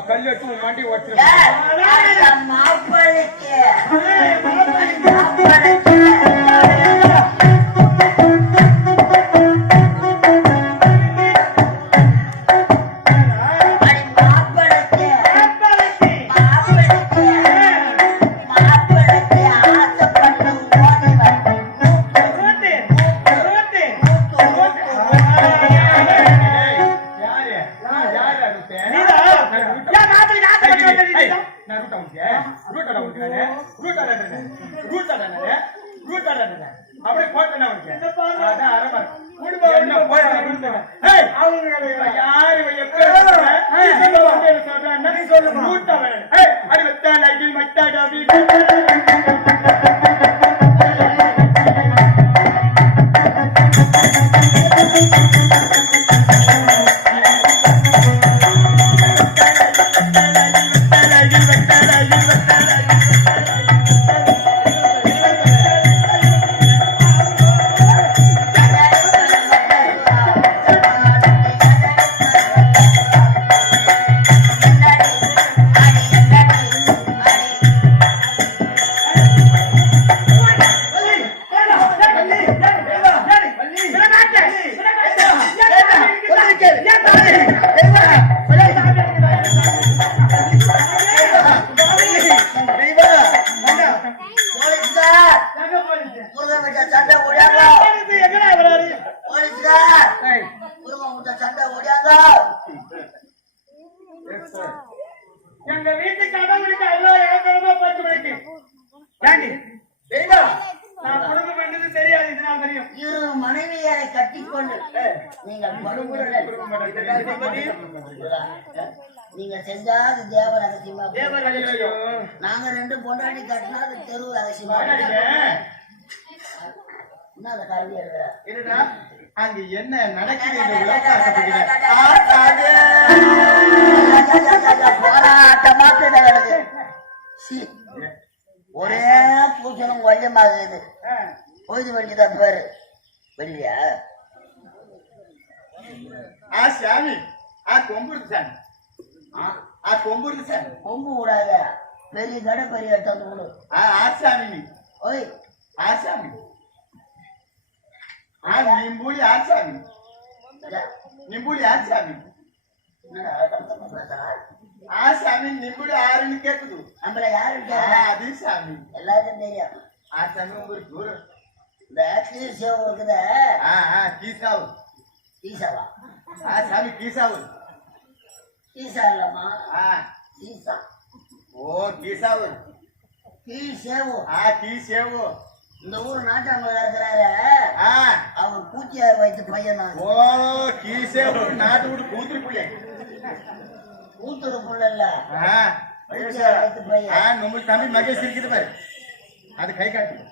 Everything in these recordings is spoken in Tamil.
இப்ப கல் எடுத்து மாண்டி நீங்கள் படுகொலை நீங்க செஞ்சா அது தேவ ரகசியமா. நாங்க ரெண்டு பொண்டாட்டி கட்டினா அது தெரு ரகசியமா. என்ன அந்த கல்வி என்னடா அங்க என்ன நடக்குது போராட்டமா கிடக்குது சீ. ஒரே பூசணும் வல்லியமாகுது பொய்து வண்டிதான் பேரு வெளியா ஆ சாமி. ஆ கொம்புருது சாமி. ஆ கொம்புருது சாமி. கொம்பு விடாத. பெரிய கடை பெரிய எடுத்து விடு ஆ ஆ சாமி நீ. ஓய். ஆ சாமி. ஆ நிம்பூலி ஆ சாமி. நிம்பூலி ஆ சாமி. என்னடா அடக்கமா பேசுறா? ஆ சாமி நிம்பூலி ஆறுன்னு கேக்குது. நம்மள யாரும் ஆ, கேட்கல. அது சாமி. எல்லாருக்கும் தெரியும். ஆ சாமி உங்களுக்கு தூரம். இந்த கீசேவு இருக்குத. ஆ ஆ கீசாவா ஆ சாமி கீசாவு கீசா இல்லம்மா. ஆ. கீசா ஓ கீசாவு கீசேவு ஆ கீசேவு இந்த ஊர் நாட்டாங்க இருக்கிறாரு. அவர் பூச்சியார் வயசு பையன் தான். ஓ கீசேவு நாட்டு விட்டு கூத்துரு பிள்ளை. கூத்துரு புள்ள இல்ல. பூச்சியார் வயசு ஆ பையன். நம்ம தம்பி மகேஷ் இருக்குது பாரு. அது கை காட்டு.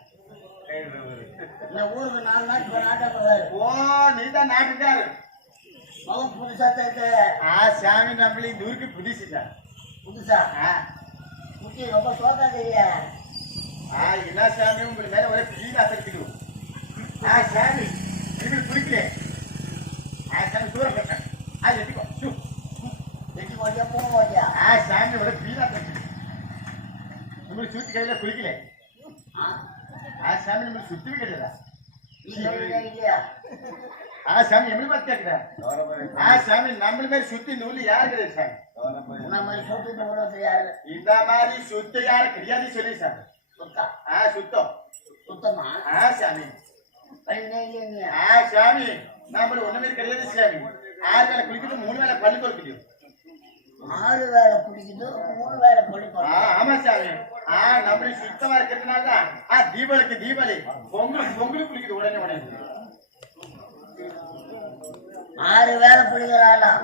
இந்த ஊருக்கு நாலு நாட்டு பேர் நாட்டாங்க ஓ நீதான் நாட்டுக்காரு மகன் புதுசா தேர்த்து ஆ சாமி நம்மளி இந்த ஊருக்கு புதுசுடா புதுசா? முக்கிய ரொம்ப சோகா தெரிய ஆ என்ன சாமி உங்களுக்கு மேல ஒரே பீடா தெரிக்குது ஆ சாமி இப்படி குடிக்கல ஆ சாமி தூரம் போட்டேன் ஆ எட்டிக்கோ சு. வெட்டி ஓட்டியா பூ ஓட்டியா ஆ சாமி ஒரே பீடா தெரிக்குது உங்களுக்கு சுத்தி கையில குளிக்கல. ஆ. சாமி நம்மளுக்கு சுத்தி கிடையாதா இல்லையா ஆ சாமி எப்படி பார்த்து கேட்குற. ஆ சாமி நம்மள மாதிரி சுத்தி நூல் யாரு கிடையாது சாமி? மாதிரி சொத்து யாரு? இந்த மாதிரி சுத்த யாரு கிடையாது சொல்லி சாமி. சுத்தா ஆ சுத்தம். சுத்தமா? ஆ சாமி. ஆ சாமி நம்மள ஒண்ணுமே கிடையாது சாமி. ஆறு வேலை குளிக்குது மூணு வேலை பல்லு கொடுக்குது ஆறு வேலை பிடிக்குது மூணு வேலை படிப்போம் ஆமா சாமி. ஆ நம்மள சுத்தமா இருக்கிறதுனால தான். ஆ தீபாவளிக்கு தீபாவளி. பொங்கலுக்கு பொங்கலுக்கு குளிக்குது உடனே உடனே. ஆறு வேலை பிடிக்கிறாளாம்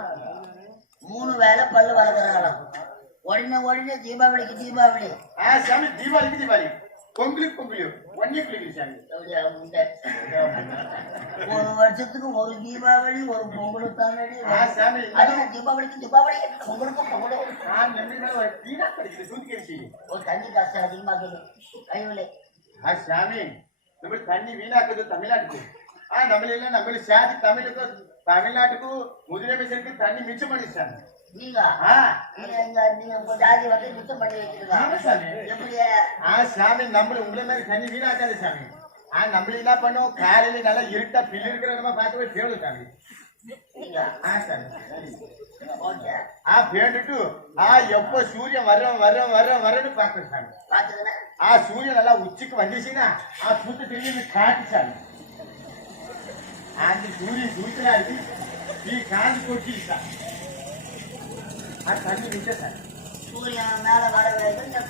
மூணு வேலை பல்லு வளர்க்குறாளாம் உடனே உடனே தீபாவளிக்கு தீபாவளி. ஆ சாமி தீபாவளிக்கு தீபாவளி. பொங்கலுக்கு பொங்கலு ஒன்னே குளிக்குது சாமி? ஒரு வருஷத்துக்கு ஒரு தீபாவளி ஒரு பொங்கல் தானடி. ஆ சாமி. அது தீபாவளிக்கு தீபாவளி பொங்கலுக்கு பொங்கல்? நான் நம்பி மேல வீணா படிக்குது சுத்திக்கிடுச்சு ஒரு தண்ணி காசு அதிகமாகுது. கைவிலை ஆ சாமி. நம்ம தண்ணி வீணாக்குது தமிழ்நாட்டுக்கு. ஆ நம்மள இல்ல நம்மள சாதி தமிழுக்கு தமிழ்நாட்டுக்கு முதலமைச்சருக்கு தண்ணி மிச்சம் பண்ணி சாமி நீங்க? நீங்க எங்க நீங்க உங்க ஜாதி வந்து சுத்தம் பண்ணி சாமி. எப்படி? ஆ சாமி நம்மள உங்களை மாதிரி தண்ணி வீணாக்காது சாமி. ஆ நம்மள என்ன பண்ணுவோம்? காலையில நல்லா இருட்டா பில்லு இருக்கிற இடமா பார்த்து போய் சாமி. ஆ சாமி. ஆ பேண்டுட்டு ஆ எப்போ சூரியன் வர்றோம் வர்றோம் வர்றோம் வர்றன்னு பார்க்கணும் சாமி. பாத்துக்கிறேன் ஆ சூரியன் நல்லா உச்சிக்கு வந்துச்சுன்னா ஆ சுத்து திரும்பி காட்டு சூரியன் சூரியனா இருக்கு. நீ காந்தி கொட்டிட்டா ஆ தண்ணி விட்ட சாமி சூரியன் மேல வர வேண்டும் இந்த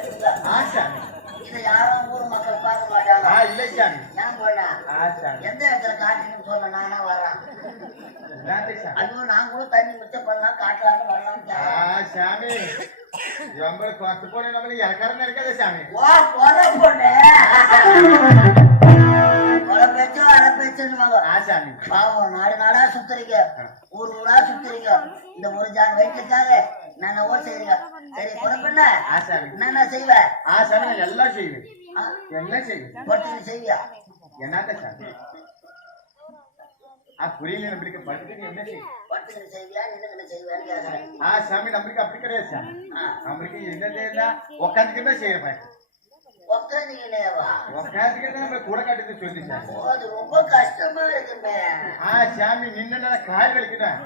இருக்குதா? ஆ சாமி. இதை யாரும் ஊர் மக்கள் பார்க்க மாட்டாங்க. இல்லை சாமி. ஏன் சாமி. எந்த இடத்துல காட்டுன்னு சொல்ல நானா வர்றேன். அதுவும் நான் கூட தண்ணி மிச்சம் பண்ணலாம் காட்டலாம்னு வரலாம் சாமி. எம்பளை கொத்து போன நம்மளுக்கு இறக்காரன்னு இருக்காது சாமி. ஓ கொலை பொண்ணு கொலை பேச்சோ அரை பேச்சுன்னு ஆ சாமி பாவம் நாடு நாடா சுத்துறீங்க ஊர் ஊரா சுத்துறீங்க இந்த ஒரு ஜான் வயிற்றுக்காக நான் ஓ செய்றீங்க சரி கொலை பண்ண ஆ சாமி என்னென்ன செய்வ. ஆ? சாமி நான் எல்லாம் செய்வேன் எல்லாம் செய்வேன் பட்டினி செய்வியா என்னத்த சாமி புரியல நம்மளுக்கு படுத்துக்கு என்ன செய்வியா? ஆ சாமி நம்மளுக்கு அப்படி கிடையாது சாமி. நம்மளுக்கு என்ன செய்யலாம் உட்காந்துக்கிட்டு செய்யறேன் கூட காட்டுறது சொல்லி அது ரொம்ப கஷ்டமா இருக்குமே. ஆ சாமி நின்னு கால் வலிக்கிறேன்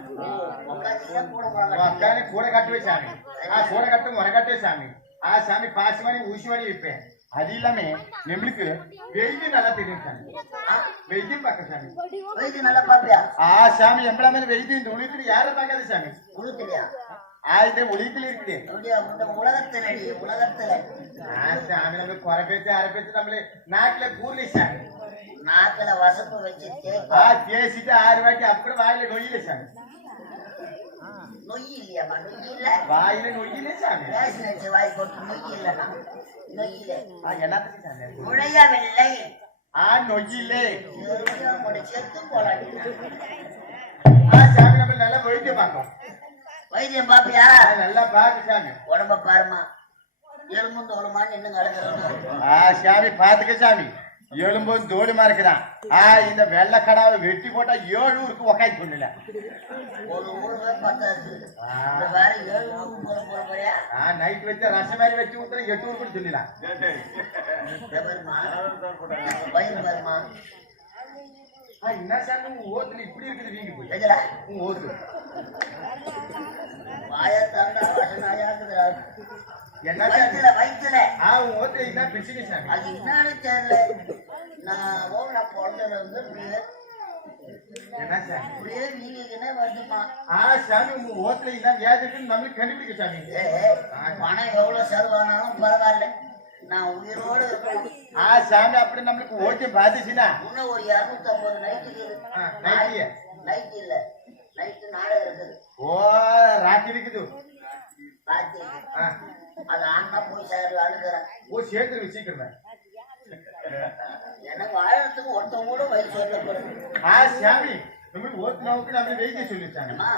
கூட கட்டுவே சாமி. ஆ கூட கட்டு முறை கட்டுவே சாமி. ஆ சாமி பாசிவாணி ஊசிவாணி வைப்பேன். அது இல்லாம நம்மளுக்கு வெயில் நல்லா தெரியும் சாமி. வெயில் பார்க்க சாமி. வயிற்று நல்லா பாப்பியா ஆ சாமி எம்பளை மேல வெயில் இந்த உலகத்துல யாரும் பார்க்காது சாமி. உளுத்துலையா ஆ இந்த உலகத்துல இருக்குது உலகத்துல உலகத்துல நம்ம குறை பேச்சு அரை பேச்சு நம்மள நாட்டுல கூறல சாமி நாக்குல வசப்பு வச்சு பேசிட்டு ஆறு வாட்டி அப்படி வாயில நொய்யில சாமி நொய் இல்லையாம்மா நொய் இல்ல வாயில சாமி வாய் போட்டு நொய் நொய் இல்லை சாமி நுழையவில்லை ஆ நொய்யிலே உங்களை செத்து போலாடி ஆ சாமி நம்ம நல்லா பார்க்கணும் வைத்தியம் பாப்பியா? நல்லா பாக்கு சாமி உடம்ப பாருமா எலும்பும் தோலுமா நின்னு கிடக்குறோம். ஆ சாமி பாத்துக்க சாமி. எலும்பும் தோலுமா இருக்குதான். ஆ இந்த வெள்ளக்கடாவை வெட்டி போட்டா ஏழு ஊருக்கு உக்காந்து பண்ணல ஒரு ஊருக்கு பத்தாது. இந்த வேற ஏழு ஊருக்கு போற போற போறியா? ஆ நைட் வச்ச ரசம் மாதிரி வச்சு ஊத்துற எட்டு ஊருக்கு சொல்லலாம் வருமா ஆ என்ன சாமி உன் ஓத்துல இப்படி இருக்குது வீங்கி போய் எதுல உன் ஓத்து வாய தந்தா வசனாயா இருக்குதுடா. என்ன சாமி வயித்துல வயித்துல. ஆ உன் ஓத்துல என்ன பிரச்சனை சாமி அது என்னன்னு தெரியல. நான் ஓ, நான் பிறந்ததுல இருந்து இப்படியே என்ன சாமி இப்படியே வீங்கிக்கினே வருதுமா ஆ சாமி உங்க ஓத்துல என்ன வியாதி இருக்குன்னு நம்மளுக்கு கண்டுபிடிக்க சாமி. பணம் எவ்வளவு செலவானாலும் பரவாயில்ல. நான் உயிரோடு இருக்கணும் ஆ சாமி அப்படி நம்மளுக்கு ஓட்டியம் பாதிச்சுன்னா இன்னும் ஒரு இருநூத்தி ஐம்பது நைட்டு ஆ, நைட்டியா? நைட் இல்ல. நைட்டு நாடகம் இருக்குது. ஓ ராக்கி இருக்குது. ராத்திரி அது ஆனா போய் சேரு அழுகிறேன். ஓ சேர்த்து வச்சுக்கிறேன். எனக்கு வாழறதுக்கு ஒருத்தவங்க கூட வயசு சொல்லப்படுது ஆ சாமி. நம்மளுக்கு ஓட்டு நோக்கு நம்ம வெயிக்க சொல்லிச்சாங்க அம்மா,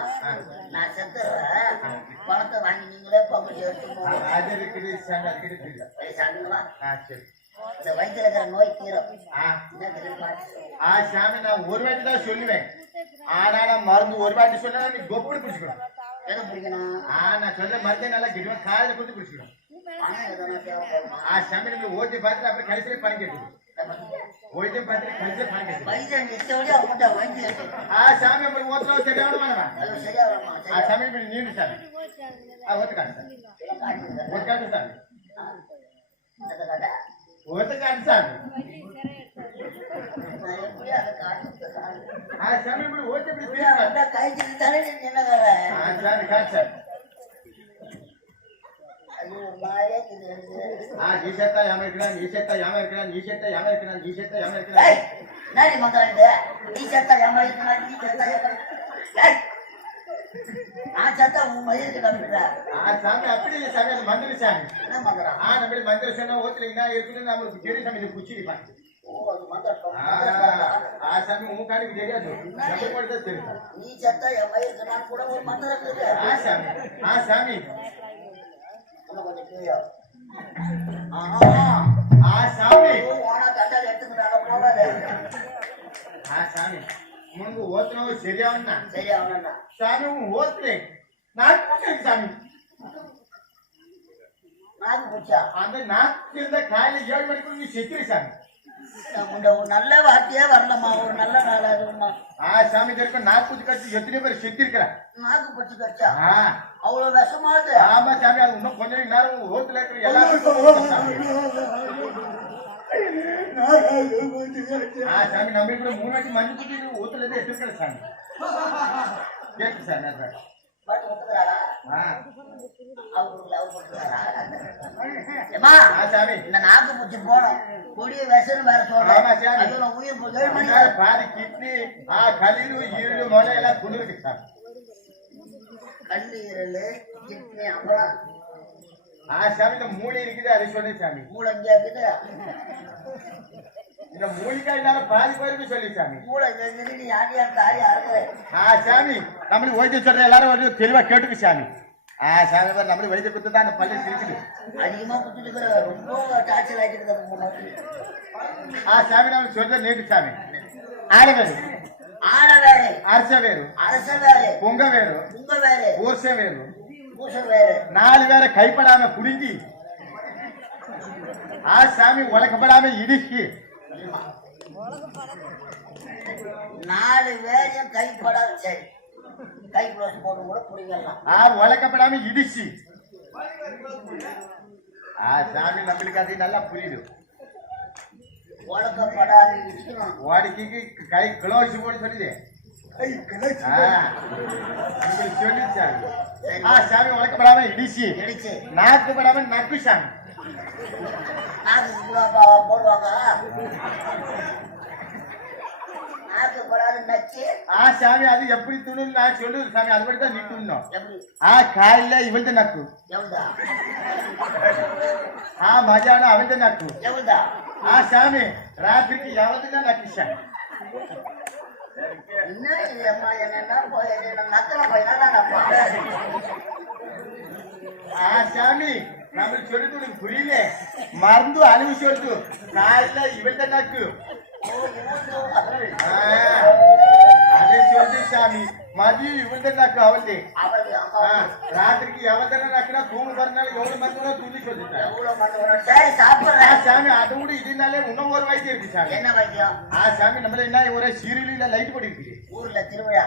நான் செத்துறேன் பணத்தை வாங்கி நீங்களே பங்கு அது இருக்குது ஆ சரி. இந்த வயிற்றுல இருக்கிற நோய் தீரும். ஆ. சாமி நான் ஒரு வாட்டி தான் சொல்லுவேன். ஆனா நான் மருந்து ஒரு வாட்டி சொன்னா நீ கொப்படி பிடிச்சிக்கணும் எதை பிடிக்கணும்? ஆ நான் சொல்ல மருந்தே நல்லா கிடுவேன் காலையில கொடுத்து பிடிச்சிக்கணும் ஆ சாமி நம்ம ஓட்டி பார்த்துட்டு அப்புறம் கடைசியில பணம் கேட்குது వైద్యం వైద్యం ఇచ్చేవాడు అనుకుంటా వైద్యం ఆ సామె ఇప్పుడు ఓట్లో సరియావడం మనమా ఆ సామె ఇప్పుడు నీళ్ళు సార్ ఆ ఒత్తుకాడు సార్ ఒత్తుకాడు సార్ ఒత్తుకాడు సార్ ఆ సామె ఇప్పుడు ఓట్లు ఇప్పుడు కాయ తిరుగుతానే నిన్న కదా సార్ కాదు సార్ ಈ ಸೆತ್ತ ಯಾಮ ಇಟ್ಕೊಂಡು ಈ ಸೆತ್ತ ಯಾಮ ಇಟ್ಕೊಂಡು ಈ ಈ ಸೆತ್ತ ಯಾಮ ಇಟ್ಕೊಂಡು ನಾನೇ ಮಾತಾಡಿದ್ದೆ ಈ ಸೆತ್ತ ಯಾಮ ಇಟ್ಕೊಂಡು ಈ ಸೆತ್ತ ஆ சத்தா உன் மயிருக்கு நம்பிட்டா ஆ சாமி அப்படி இல்லை சாமி அது மந்திரி சாமி. என்ன மந்திரம்? ஆ நம்மள மந்திர சாமி ஓத்துல என்ன இருக்குன்னு தெரியாது. இன்னும் கொஞ்சம் கீழே ஆ சாமி ஓனா தண்டால் எடுத்துக்கிறாங்க போகாது ఆ స్వామి ముందు ఓతున్నావు సరియా ఉన్నా சரி அவனா స్వామి ఓతులే నాకు పుట్టింది స్వామి நாக்கு பூச்சா అంటే నాకు కింద కాయలు ఏడు వరకు నీ శక్తి స్వామి நம்மட ஒரு நல்ல வார்த்தையா வரலம்மா ஒரு நல்ல நாளா இருக்கும்மா ஆ சாமி தர்க்கம் நாற்பது கட்சி எத்தனை பேர் செத்து இருக்கிறேன் நாக்கு பத்து கட்சா அவ்வளவு விஷமா இருக்கு ஆமா சாமி அது இன்னும் கொஞ்ச நேரம் ஓத்துல இருக்கிற எல்லாரும் ஆ சாமி நம்ம இப்ப மூணு வாட்டி மஞ்சள் குட்டி ஓத்துல இருந்து எடுத்துருக்கிறேன் சாமி. கேட்கு சார் நான் ஆ. இந்த நாக்கு பூச்சி போனோம் கொடிய விஷம் வேற ஆமா சொல்றேன் சாமி. அதுல உயிர் போய் ஏழு மணி அதனால பாதி கிட்னி ஆ கல்லீரு ஈரடு மொழை எல்லாம் குளிருக்கு சார் கல்லீரல் கிட்னி அப்புறம் ஆ சாமி இந்த மூளை இருக்குது அது சொல்லு சாமி. மூளை இங்கே இருக்குது? இந்த பாதி பேருக்கு சொல்லி சாமி. மூளை யார் யார் தாரி யாருக்கு ஆ சாமி. நம்மளுக்கு சொல்ற எல்லாரும் தெளிவா கேட்டுக்கு சாமி. சாமி பாரு, நம்மளுக்கு வைத்தியம் கொடுத்து தான் அந்த பள்ளி சிரிக்குது அதிகமா குத்துட்டு ரொம்ப டார்ச்சர் ஆகிட்டு ஆ சாமி நம்மளுக்கு சொல்ற நேட்டு சாமி. ஆட வேறு. ஆட வேறு. அரச வேறு. அரச வேறு. பொங்க வேறு. உங்க வேறு. ஊர்ச வேறு. பூசம் வேறு. நாலு பேரை கைப்படாம குடுங்கி ஆ சாமி உலக்கப்படாம இடுக்கி. நாலு வேறையும் கைப்படாது சரி. கை க்ளோஸ் போட்டு கூட பிடிக்கலாம் ஆ உலக்கப்படாம இடிச்சு. ஆ சாமி நம்மளுக்கு அது நல்லா புரியுது. உழக்கப்படாது வாடிக்கைக்கு கை கிளோஸ் போட்டு சொல்லுது. சொல்லி சாமி. ஆ சாமி உலக்கப்படாம இடிச்சு. இடிச்சு. நாக்கு படாம நக்கு சாமி. நாக்கு போடுவாங்க. ನಚ್ಚಿ ಆ ಸ್ವಾಮಿ ಅದು ಎಪ್ಪಡಿ ತುಳು ನಾ ಚೊಲ್ಲು ಸ್ವಾಮಿ ಅದು ಬಡಿದ ನೀ ತುಣ್ಣು ಆ ಕಾಯಿಲೆ ಇವಂತೆ ನಕ್ಕು ಆ ಮಜಾಣ ಅವಂತೆ ನಕ್ಕು ಆ ಸ್ವಾಮಿ ರಾತ್ರಿಗೆ ಯಾವತ್ತಿನ ನಕ್ಕಿಸ ಇನ್ನೇ ಇಲ್ಲಮ್ಮ ಏನೇನ ನನ್ನ ನಕ್ಕಲ ಪೈನಲ್ಲಪ್ಪ ಆ ಸ್ವಾಮಿ நம்ம சொல்லுது புரியல மறந்து அழிவு சொல்லுது நான் இல்ல இவன் தான் చెడుతుడు పురిలే మరందు అలివి చెడుతు కాయల్లో ఇవల్ది నాకు ఆ, అదే చెడుతు స్వామి మది ఇవల్ది నాకు అవల్ది அவள் ఆ, రాత్రికి ఎవరిదైనా నాకు తూము పడినాలు ఎవరు మందిలో తూలి చెడుతారు எவ்வளோ பண்ணுவோம் சரி ఆ சாப்பிட்றேன் స్వామి அது கூட இதுனாலே இன்னும் ஒரு வயது இருக்கு சாமி என்ன வைத்தியம் ஆ சாமி நம்மள என்ன ஒரே சீரியல் லைட் போட்டு இருக்குது ஊர்ல திருவிழா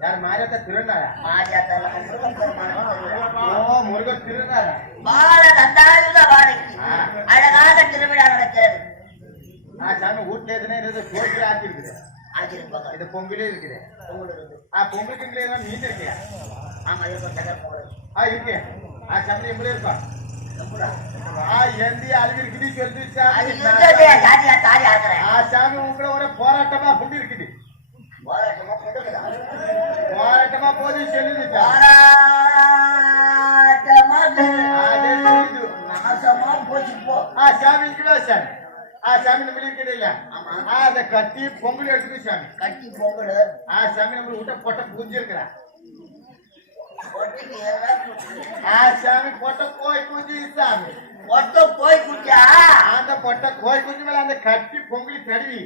யார் மாரியத்த திருநாளா மாஜாத்தால முருகன் பெருமானும் திருவிழா. ஓ முருகன் திருநாளா வாழ நந்தாயுத வாழைக்கு ஆ. அழகாக திருவிழா ஆ சாமி வீட்டுல எதுனா இது கோயில் ஆக்கி இருக்குது. ஆக்கிருப்பாங்க இது பொங்கலே இருக்குது. உங்களுக்கு ஆ பொங்கலுக்கு இங்கே எதாவது மீன் இருக்கு? ஆமா இருக்கும் தகர் போடுறது ஆ இருக்கு. ஆ சாமி எவ்வளவு இருக்கா எப்படா? ஆ எந்தி அழுவி இருக்குது சொல்லி சாமி. ஆ சாமி உங்களை ஒரு போராட்டமா புண்டி இருக்குது. போராட்டமா போது சொல்லுது. போராட்டமா போச்சு போ. ஆ சாமி இருக்குதா சாமி. ஆ சாமி நம்மள இருக்குதுல்ல ஆமா. ஆ அத கட்டி பொங்கல் எடுத்துட்டு சாமி. கட்டி பொங்கல் ஆ சாமி நம்ம விட்ட போட்ட புரிஞ்சிருக்கிறா ஆ சாமி போட்ட கோய் குஞ்சு சாமி. பொட்ட கோய் குஞ்சா அந்த பொட்ட கோய் குஞ்சு மேல அந்த கட்டி பொங்கலி தடவி.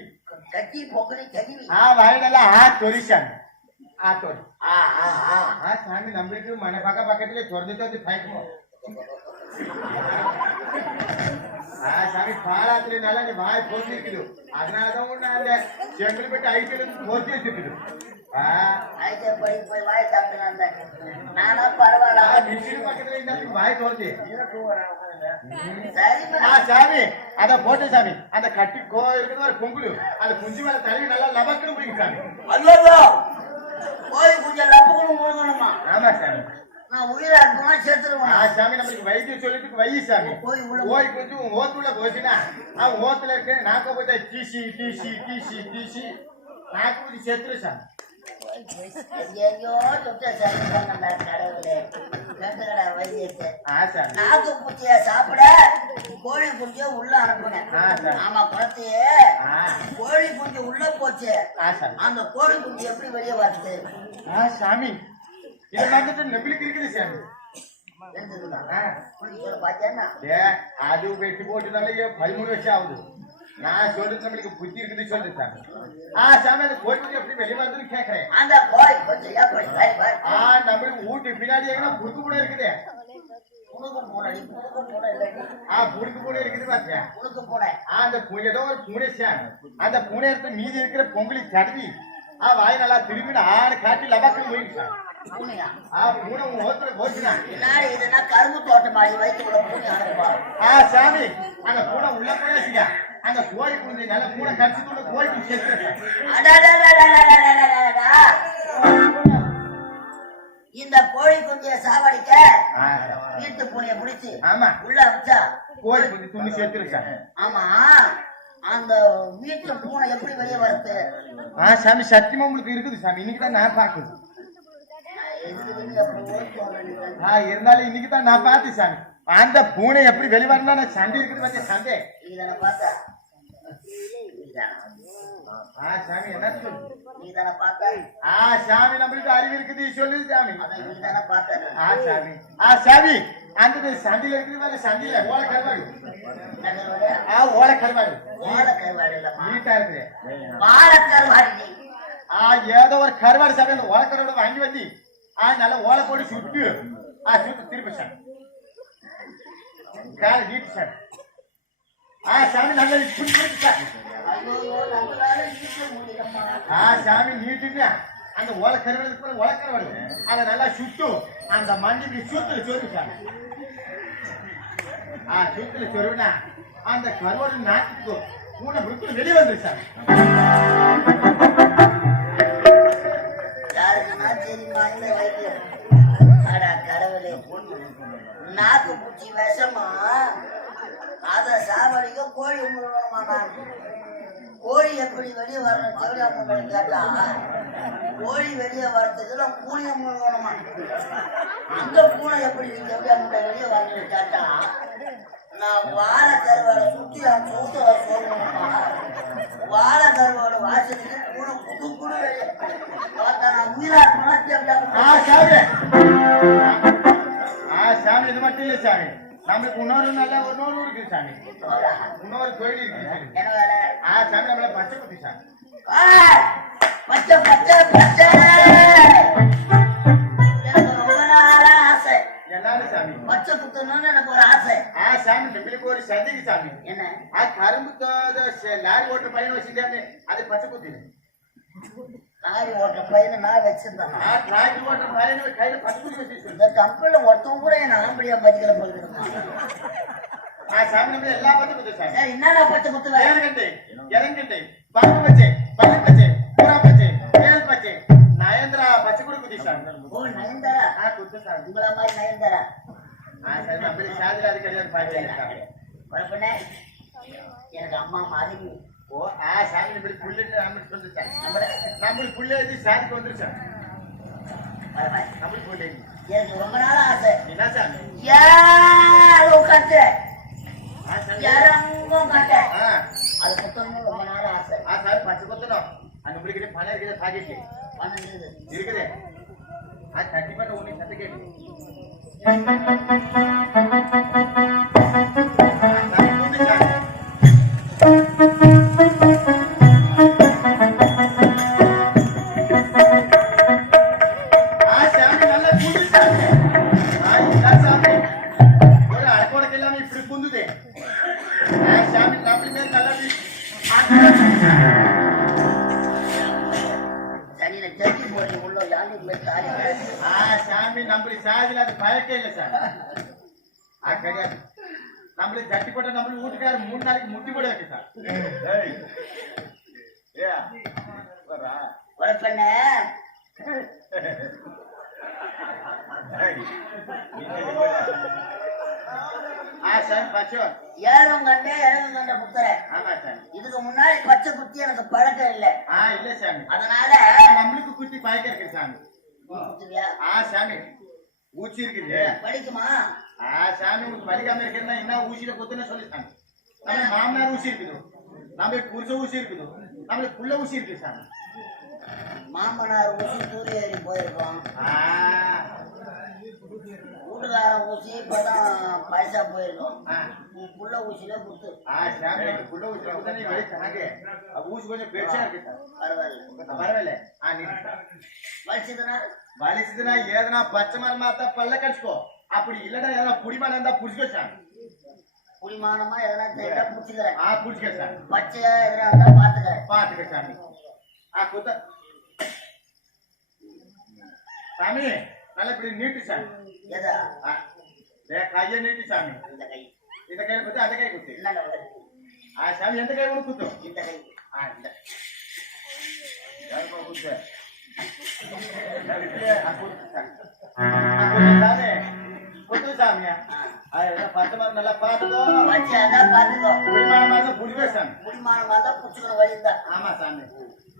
கட்டி பொங்கலி தடவி. ஆ வயடல ஆ தொரி சாமி. ஆ தொரி ஆ ஆ ஆ. ஆ சாமி நம்மளுக்கு மனை பக்க பக்கத்துல சொர்ந்தத்தை வந்து பயக்குமோ? స్వామి పాలాత్రి నల్లని వాయి పోసిక్కిదు அதனாலதான் உன்னை அந்த செங்கல் பெட்டு ஐக்கியம் போத்தி வச்சிருக்குது ஆ అయితే పోయి పోయి వాయి తప్పినంత నానా ఆ పర్వాలా மிஷின் பக்கத்துல இருந்தாலும் வாய் தோறுது சரி ஆ சாமி அத போட்டு சாமி அந்த கட்டி கோ இருக்குது ஒரு பொங்கலு அந்த குஞ்சு மேல தழுவி நல்லா லபக்குன்னு பிடிக்கும் சாமி ஐயோ போய் கொஞ்சம் லப்புக்கணும் முழுங்கணுமா ஆமா சாமி நான் உயிரா இருக்குமா செத்துருவேன் சாமி நம்மளுக்கு வைத்தியம் சொல்லிட்டு வை சாமி. போய் உள்ள போய் கொஞ்சம் ஓத்துள்ள போச்சுன்னா அவன் ஓத்துல இருக்கு நாக்க போய் தீசி தீசி தீசி தீசி நாக்கு போய் செத்துரு சாமி எங்கேயோ சுத்த பண்ண கடவுளே கண்டுக்கடா வைத்தியத்தை ஆ சாமி. நாக்கு பூச்சிய சாப்பிட கோழி குஞ்சிய உள்ள அனுப்புனேன். சாமி. ஆமா குளத்தையே ஆ. கோழி குஞ்சு உள்ள போச்சு. சாமி. அந்த கோழி குஞ்சு எப்படி வெளியே வருது சாமி. இது வந்துட்டு நெபிலுக்கு இருக்குது சாமி. அது வெட்டி போட்டுனாலே பதிமூணு வருஷம் ஆகுது. நான் சொல்றது நம்மளுக்கு புத்தி இருக்குது சொல்றது சாமி. ஆ சாமி அந்த குஞ்சு எப்படி வெளியே கேட்கறேன் அந்த கொஞ்சம் ஆ நம்மளுக்கு வீட்டு பின்னாடி புடுக்கு கூட இருக்குது. புழுக்கும் பூனை புழுக்கும் பூனை இல்லை. ஆ இருக்குது பாத்தியா? புழுக்கும் பூனை ஆ, அந்த பூ- ஏதோ ஒரு பூனை சாமி. அந்த பூனை எடுத்து மீதி இருக்கிற பொங்கலி தடவி ஆ வாய் நல்லா திரும்பி ஆடு காட்டி லபாக்கு போயிடுச்சு கரும்பு தோட்டம் வயிற்று சாமி அந்த கூட உள்ள கூட அந்த கோழி குழந்தை நல்ல கூட கடிச்சு கோழி இந்த கோழி குஞ்சிய சாவடிக்க வீட்டு பூனைய பிடிச்சு ஆமா. உள்ள வச்சா கோழி குஞ்சு துணி சேர்த்துருச்சாங்க ஆமா. அந்த வீட்டுல பூனை எப்படி வெளியே வருது? சாமி சத்தியமா உங்களுக்கு இருக்குது சாமி. இன்னைக்கு தான் நான் பாக்குது இருந்தாலும் இன்னைக்கு தான் நான் பார்த்தேன் சாமி. அந்த பூனை எப்படி வெளிவரணும் நான் சண்டை இருக்குது பாத்தியா சண்டை? நீதானே பார்த்த? ஆ சாமி என்ன சொல்லு? நீதானே பார்த்த ஆ சாமி நம்மளுக்கு அறிவு இருக்குது சொல்லு சாமி. அதை நீதானே பார்த்த ஆ சாமி. ஆ சாமி அந்த சந்தில இருக்குது வேற சந்தில ஓலை கருவாடு? ஆ ஓலை கருவாடு. வாழை கருவாடு இல்லம்மா நீட்டா இருக்குது. வாழை கருவாடு நீ ஆ ஏதோ ஒரு கருவாடு சாமி அந்த ஓலை கருவாடு வாங்கி வந்து அதனால ஓலை போட்டு சுட்டு ஆ சுட்டு திருப்பி சார். கால் நீட்டு சார். ஆ சாமி நல்லது புரிஞ்சு சார். ஆ சாமி நீட்டுங்க. அந்த ஓலை கருவலுக்கு போல ஓலை கருவல் அதை நல்லா சுட்டு அந்த மண்ணுக்கு சுத்துல சொருவி சார். ஆ சுத்துல சொருவினா அந்த கருவல் நாட்டுக்கு மூணு முடிப்பு வெளியே வந்துருச்சு சார். சரி தெரியுமா இந்த வைத்தியம் அடா கடவுளே நாக்கு பூச்சி விஷமா அதை சாவடிக்க கோழி முழுவணுமா நான் கோழி எப்படி வெளியே வரணும் செவிலியா முழுவணும் கேட்டா கோழி வெளியே வர்றதுக்கு நான் பூனையை முழுவணுமா அந்த பூனை எப்படி செவிலியா முட்டை வெளியே வரணும்னு கேட்டா நான் வாழை கருவாடை சுத்தி நான் சூத்துல சொல்லணுமா வாழை கருவாடு வாசத்துக்கு சாமி. இது மட்டும் இல்லை சாமி. நம்மளுக்கு இன்னொரு நல்ல ஒரு நூறு இருக்கு சாமி. இன்னொரு கோயில் இருக்கு ஆ சாமி நம்மள பச்சை குத்தி சாமி பச்சை பச்சை பச்சை. பச்சை குத்தணும்னு எனக்கு ஒரு ஆசை. ஆ சாமி நம்மளுக்கு ஒரு சந்தைக்கு சாமி. என்ன? ஆ லாரி ஓட்டுற பையன் வச்சிருந்தாரு அது பச்சை குத்திடு லாரி ஓட்டுற பையனை நான் வச்சிருந்தேன். இந்த கம்பெனியில் ஒருத்தவங்க கூட என் ஆம்படியா பச்சிக்கல பகிர்ந்து எல்லா பத்து பத்து என்னடா பத்து பத்துல இறங்கண்டே இறங்கண்டே. பங்கு பச்சை பங்கு பச்சை பூரா பச்சை மேல் பச்சை. பச்சை கூட குதி சார் ஓ நயன்தரா? ஆ குத்து சார் மாதிரி நயன்தரா? ஆ சார் நம்ம சாதிராது கிடையாது பாக்கிறேன் எனக்கு அம்மா மாதிரி ஓ ஆ சாமி இப்படி புள்ளிட்டு நம்மளுக்கு வந்துருச்சான் நம்மளுக்கு புள்ளி எழுதி சாருக்கு வந்துருச்சான் நம்மளுக்கு புள்ளி எனக்கு ரொம்ப நாள் ஆசை. என்ன சாமி? யாரோ கட்டு யாரும் கட்டு அது புத்தகம் ரொம்ப நாள் ஆசை. ஆ சார் கேட்டு முன்னாடி பச்சை குத்தி எனக்கு பழக்கம் இல்லை. ஆ இல்ல சாமி. அதனால நம்மளுக்கு குத்தி பழக்கம் இருக்கு சாமி. குத்துவியா? ஆ சாமி. ஊச்சி இருக்குது. படிக்குமா? ஆ சாமி உங்களுக்கு வலிக்காம இருக்கிறதா என்ன ஊசியில குத்துன்னு சொல்லி சாமி. நம்ம மாமனார் ஊசி இருக்குது. நம்ம புருஷ ஊசி இருக்குது. நம்மளுக்கு புள்ள ஊசி இருக்கு சாமி. மாமனார் ஊசி தூரி ஏறி போயிருக்கோம் வீட்டுக்காரன் ஊசி இப்பதான் பைசா புள்ள ஊசியில குத்து புள்ள ஊசி ஊசி கொஞ்சம் பெருசா இருக்கு பரவாயில்ல பரவாயில்ல வலிச்சதுனா வலிச்சதுனா ஏதனா பச்சை மரம் பல்ல கடிச்சுக்கோ அப்படி இல்லடா ஏதனா புடிமான இருந்தா புடிச்சுக்கோ சார் புடிமானமா எதனா தேட்டா புடிச்சுக்கிறேன் ஆ புடிச்சுக்க சார் பச்சையா எதனா இருந்தா பாத்துக்கிறேன் பாத்துக்க சாமி. ஆ குத்த. சாமி. நல்ல இப்படி நீட்டு சாமி. எதா கையை நீட்டு சாமி. இந்த கை. இந்த கையில குத்து அந்த கை குத்து. விடு. ஆ சாமி எந்த கை ஒன்று குத்தும் இந்த கை. ஆ இந்த. யாருப்பா குத்து? குத்து சாமியா நல்லா பார்த்துக்கோ. புடிவே சாமி. புடிமானமா வழி இருந்தா ஆமா சாமி.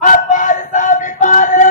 அப்பாரு சாமி பாரு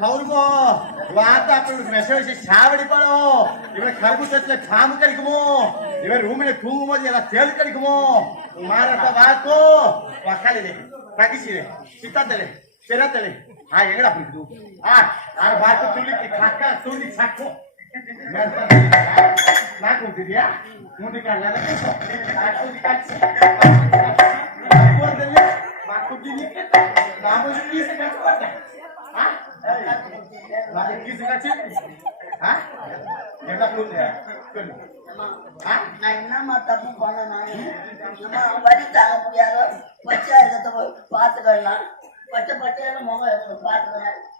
ગૌરમો વાત આપણું વિષય છે છાવડી પડો ઇવર ખરબૂચ એટલે ખામ કરી ગમો ઇવર રૂમને થૂમ જ એલા તેલ કરી ગમો મારા તો વાત તો વાખાલી દે પાકીસી રે સીતા દે સેરા દે હા એગડા પણ તું હા આ વાત તો તુલી કે ખાકા તુલી ખાકો નાખું દીયા મોટી કાઢલા નાખો નાખું કાઢ નાખું દીધી નામ જ નહીં કાઢવા હા பார்த்துக்கலாம் பச்சை பச்சையான முகம் இருக்கு பார்த்துக்கிறேன் புளிப்பாக்கத்தை புடியாத புளிப்பாக்கத்தை பிடிச்சிக்கிறேன் ஆ சாமி உங்களுக்கு புடிப்பா இருக்குது எப்படி இருக்குது ஐயோ நத்த நூத்துதே ஆத்தா?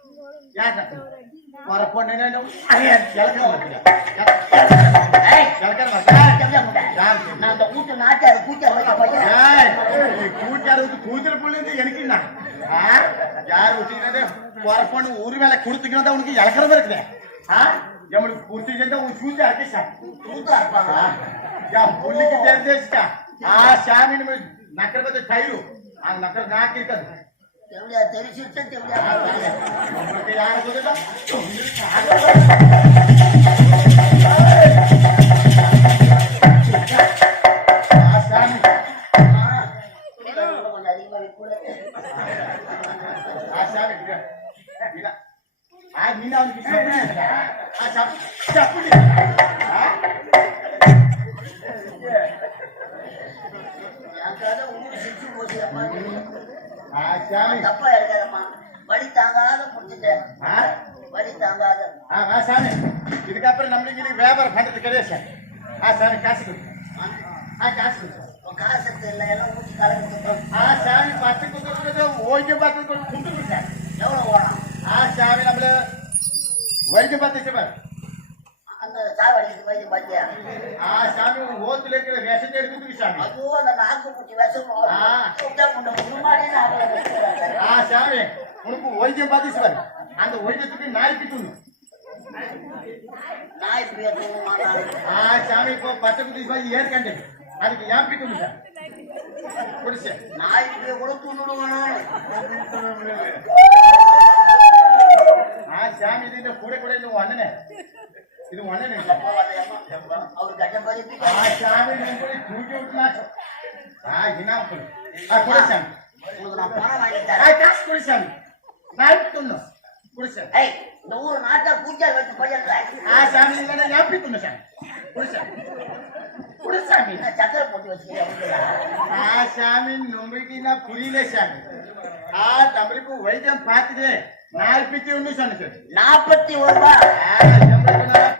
ನಟ್ಟು? ಯಾರು ನಟ್ಟು? ಹೊರಕೊಂಡೇನೆ ನಾವು ಅಯ್ಯ, ಎಳ್ಕೊಂಡು ಬರ್ತೀಯ. ಏಯ್, ಎಳ್ಕೊಂಡು ಬರ್ತೀಯ? ಯಾರು? நான் அந்த கூட்டு நாட்டாரு கூட்ட வைக்க பையன் ஏய், நீ கூட்டாருக்கு கூத்துற புள்ளிருந்து எனக்குண்ணா யார் ஊத்திக்கிறது பொறப்பொண்ணு ஊரு மேல கொடுத்துக்கிறதா உனக்கு இழக்கிறதா இருக்குது எம்மளுக்கு புரிச்சுக்கிட்ட உன் சூச்சு அரைக்கா கூத்தா இருப்பாங்க என் புள்ளிக்கு தெரிஞ்சிட்டா ஆ சாமி நம்ம நக்கர பத்தி தயிரு அந்த நக்கர நாக்கு இருக்குது तेवढ्या तरी शिक्षण तेवढ्या आज मी नाव தப்பா எடுக்காதம்மா. வழி தாங்காத புரிஞ்சுட்டேன் வழி தாங்காத. ஆ சாமி. இதுக்கப்புறம் நம்மளுக்கு இது வியாபாரம் பண்றது கிடையாது சார் ஆ சாமி காசு கொடுங்க ஆ காசு கொடுங்க காசு இல்லை எல்லாம் ஊற்றி கலந்து ஆ சாமி பத்து கொடுக்குறது ஓய்வு பார்த்து கொடுத்து கொடுத்துருக்கேன் எவ்வளோ ஓடும்? ஆ சாமி நம்மள ஓய்வு பார்த்து சார் சாவடிக்கிற மாதிரி பாத்தியா ஆ சாமி ஓத்துல இருக்கிற விஷத்தை எடுத்துக்கு சாமி. ஐயோ அந்த நாக்கு குட்டி விஷம் உன்னை முன்னாடி நான் ஆ சாமி உனக்கு ஒய்ஜம் பார்த்து சார் அந்த ஒய்ஜத்துக்கு நாய்க்கு தூணும் நாய் ஆ சாமி இப்போ பச்சை குட்டி மாதிரி ஏற்கண்டே அதுக்கு ஏன் பிட்டு சார் குடிச்சு. நாய்க்கு கூட கூட இன்னும் அண்ணனே. ಇದು ಒಳ್ಳೆ ಅವ್ರು ಗಡ್ಡ ಬರೀತಿ ಆ ಶಾಲೆ ನಿಂಬಳಿ ತೂಗಿ ಉಟ್ನಾಚ ಆ ಹಿನ ಉಪ್ಪಲು ಆ ಕುಡಿಸಾಮಿ ಕಾಸು ಕುಡಿಸಾಮಿ ನಾಯಿ ತುಂಡು ಕುಡಿಸಾಮಿ ಏಯ್ நூறு நாட்டா கூச்சல் வச்சு போயிருக்க ஆ சாமி இல்லைன்னா எப்படி துண்ணு சாமி. குடிசாமி குடிசாமி சக்கரை போட்டு வச்சுக்கிறேன் ஆ சாமி நம்பிக்கினா புரியல சாமி. ஆ தம்பருக்கு வைத்தியம் பார்த்துட்டு நாற்பத்தி ஒன்று சொன்னேன் நாற்பத்தி ஒரு